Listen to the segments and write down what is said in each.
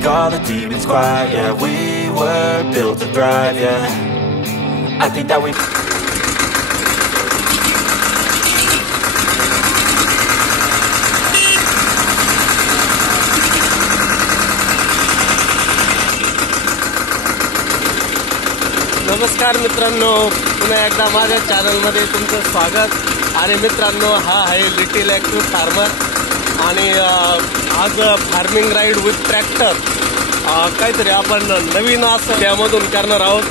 make all the demons quiet. Yeah, we were built to thrive. Yeah, I think that we नमस्कार मित्रांनो, पुन्हा एकदा माझ्या चॅनलमध्ये तुमचं स्वागत। आणि मित्रांनो, हा आहे लिटिल ॲक्टिव्ह फार्मर आणि आज फार्मिंग राईड विथ ट्रॅक्टर काहीतरी आपण नवीन असं त्यामधून करणार आहोत।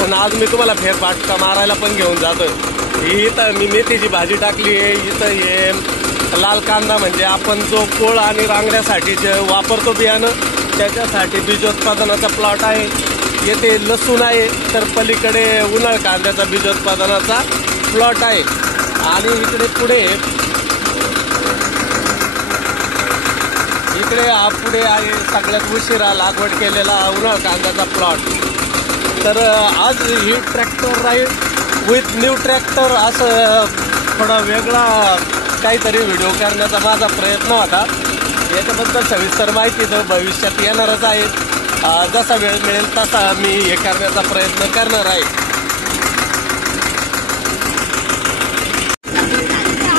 पण आज मी तुम्हाला फेरफटका मारायला पण घेऊन जातोय। इथं मी मेथीची भाजी टाकली आहे, इथं हे लाल कांदा म्हणजे आपण जो कोळ आणि रांगड्यासाठी जे वापरतो बियाणं त्याच्यासाठी बीजोत्पादनाचा प्लॉट आहे। येथे लसूण आहे, तर पलीकडे उन्हाळ कांद्याचा बीजोत्पादनाचा प्लॉट आहे। आणि इकडे पुढे पुढे आहे सगळ्यात उशिरा लागवड केलेला उन्हाळ कांद्याचा प्लॉट। तर आज ही tractor ride with new tractor असं थोडा वेगळा काहीतरी व्हिडिओ करण्याचा माझा प्रयत्न होता। याच्याबद्दल सविस्तर माहिती तर भविष्यात येणारच आहे। जसा वेळ मिळेल तसा मी हे करण्याचा प्रयत्न करणार आहे।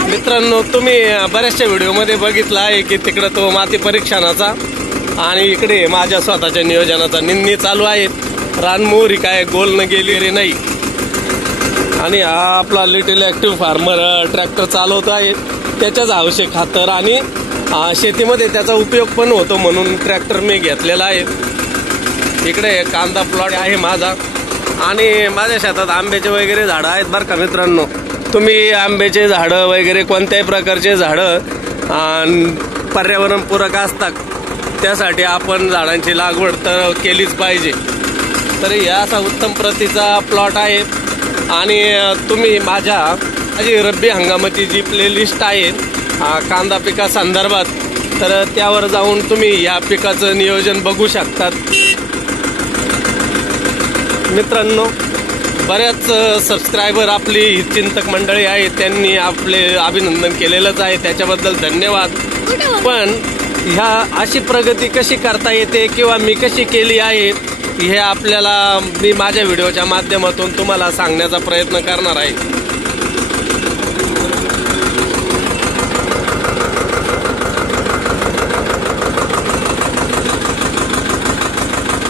मित्रांनो, तुम्ही बऱ्याचशा व्हिडिओमध्ये बघितलं आहे की तिकडं तो माती परीक्षणाचा आणि इकडे माझ्या स्वतःच्या नियोजनाचा निंदणी चालू आहे। रानमोहरी काय गोलनं गेली रे नाही। आणि हा आपला लिटिल ॲक्टिव्ह फार्मर ट्रॅक्टर चालवतो आहे, त्याच्याच आवश्यक खातर आणि शेतीमध्ये त्याचा उपयोग पण होतो म्हणून ट्रॅक्टर मी घेतलेला आहे। इकडे कांदा प्लॉट आहे माझा आणि माझ्या शेतात आंब्याचे वगैरे झाडं आहेत बरं का मित्रांनो। तुम्ही आंब्याचे झाडं वगैरे कोणत्याही प्रकारचे झाडं पर्यावरणपूरक असतात, त्यासाठी आपण झाडांची लागवड तर केलीच पाहिजे। तर या असा उत्तम प्रतीचा प्लॉट आहे। आणि तुम्ही माझी रब्बी हंगामाची जी प्लेलिस्ट आहे कांदा पिका संदर्भात, तर त्यावर जाऊन तुम्ही या पिकाचं नियोजन बघू शकतात। मित्रांनो, बऱ्याच सबस्क्रायबर आपली चिंतक मंडळी आहे, त्यांनी आपले अभिनंदन केलेलंच आहे, त्याच्याबद्दल धन्यवाद। पण ह्या अशी प्रगती कशी करता येते किंवा मी कशी केली आहे हे आपल्याला मी माझ्या व्हिडिओच्या माध्यमातून तुम्हाला सांगण्याचा प्रयत्न करणार आहे।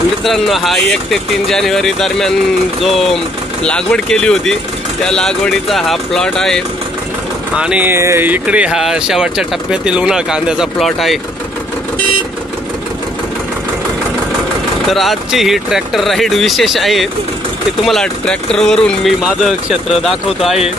मित्रांनो, हा 1 ते 3 जानेवारी दरम्यान जो लागवड केली होती त्या लागवडीचा हा प्लॉट आहे। आणि इकडे हा शेवटच्या टप्प्यातील उन्हाळ कांद्याचा प्लॉट आहे। तर आजची ही ट्रॅक्टर राईड विशेष आहे की तुम्हाला ट्रॅक्टरवरून मी माझं क्षेत्र दाखवतो आहे।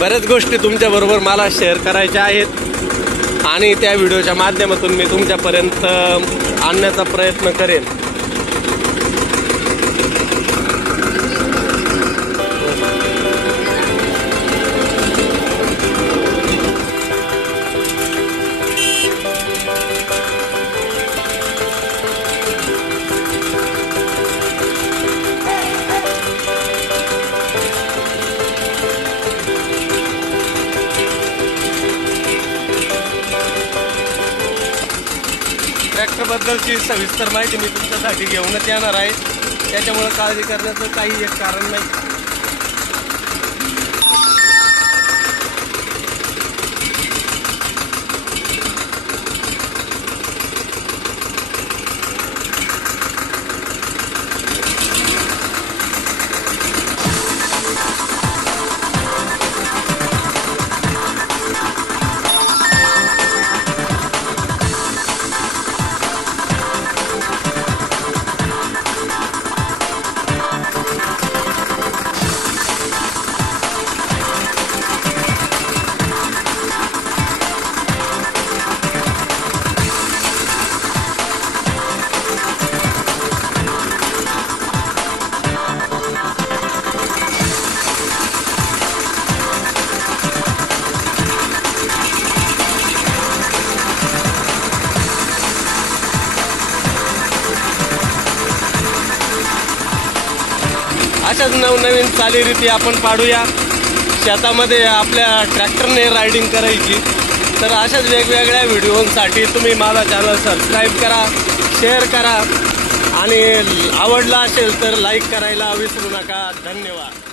बऱ्याच गोष्टी तुमच्याबरोबर मला शेअर करायच्या आहेत आणि त्या व्हिडिओच्या माध्यमातून मी तुमच्यापर्यंत आणण्याचा प्रयत्न करेन। ट्रॅक्टरबद्दलची सविस्तर माहिती मी तुमच्यासाठी घेऊनच येणार आहे, त्याच्यामुळे काळजी करण्याचं काही एक कारण नाही। अशाच नवनवीन चालीरीती आपण पाडूया. शेतामध्ये आपल्या ट्रॅक्टरने रायडिंग करायची. तर अशाच वेगवेगळ्या व्हिडिओसाठी तुम्ही माझा चॅनल सबस्क्राईब करा, शेअर करा आणि आवडला असेल तर लाईक करायला विसरू नका. धन्यवाद.